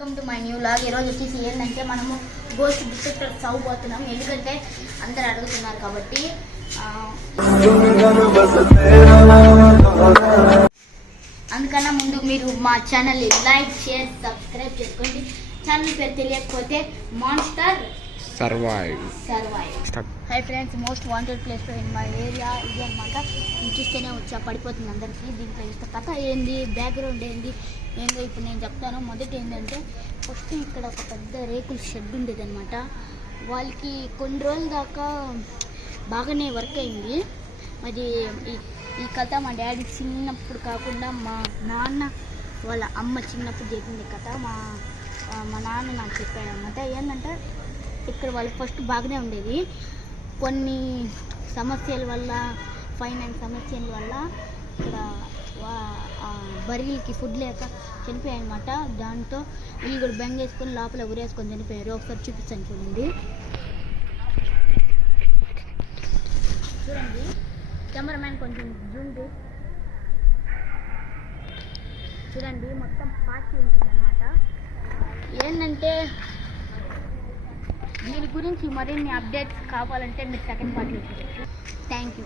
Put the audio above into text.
Welcome to my new log. ఈరోజు వచ్చేసి ఏంటంటే మనము గోస్ట్ డిటెక్టర్స్ అవ్వబోతున్నాం. ఎందుకంటే అందరు అడుగుతున్నారు కాబట్టి. అందుకన్నా ముందు మీరు మా ఛానల్ని లైక్ షేర్ సబ్స్క్రైబ్ చేసుకోండి. ఛానల్ పేరు తెలియకపోతే monster survive. Hi friends, most wanted place in my area ఇది అనమాట. చూస్తేనే వచ్చా పడిపోతుంది అందరికీ. దీంట్లో ఇంత కథ ఏంది, బ్యాక్గ్రౌండ్ ఏంది ఏందో ఇప్పుడు నేను చెప్తాను. మొదటి ఏంటంటే ఫస్ట్ ఇక్కడ ఒక పెద్ద రేకుల షెడ్ ఉండేది అనమాట. వాళ్ళకి కొన్ని రోజుల దాకా బాగానే వర్క్ అయింది. మరి ఈ కథ మా డాడీ చిన్నప్పుడు కాకుండా మా నాన్న వాళ్ళ అమ్మ చిన్నప్పుడు చెప్పింది కథ. మా నాన్న నాకు చెప్పాడు అనమాట. ఏంటంటే ఇక్కడ వాళ్ళకి ఫస్ట్ బాగానే ఉండేది. కొన్ని సమస్యల వల్ల, ఫైనాన్స్ సమస్యల వల్ల ఇక్కడ బర్రెలకి ఫుడ్ లేక చనిపోయాయి అనమాట. దాంతో వీళ్ళు కూడా బెంగ వేసుకొని లోపల ఉరేసుకొని చనిపోయారు. ఒకసారి చూపిస్తాను చూడండి. చూడండి కెమెరామ్యాన్ కొంచెం జూమ్ చూడండి, మొత్తం పార్టీ ఉంటుంది అనమాట. ఏంటంటే దీని గురించి మరిన్ని అప్డేట్స్ కావాలంటే మీరు సెకండ్ పార్ట్లో చూడొచ్చు. Thank you.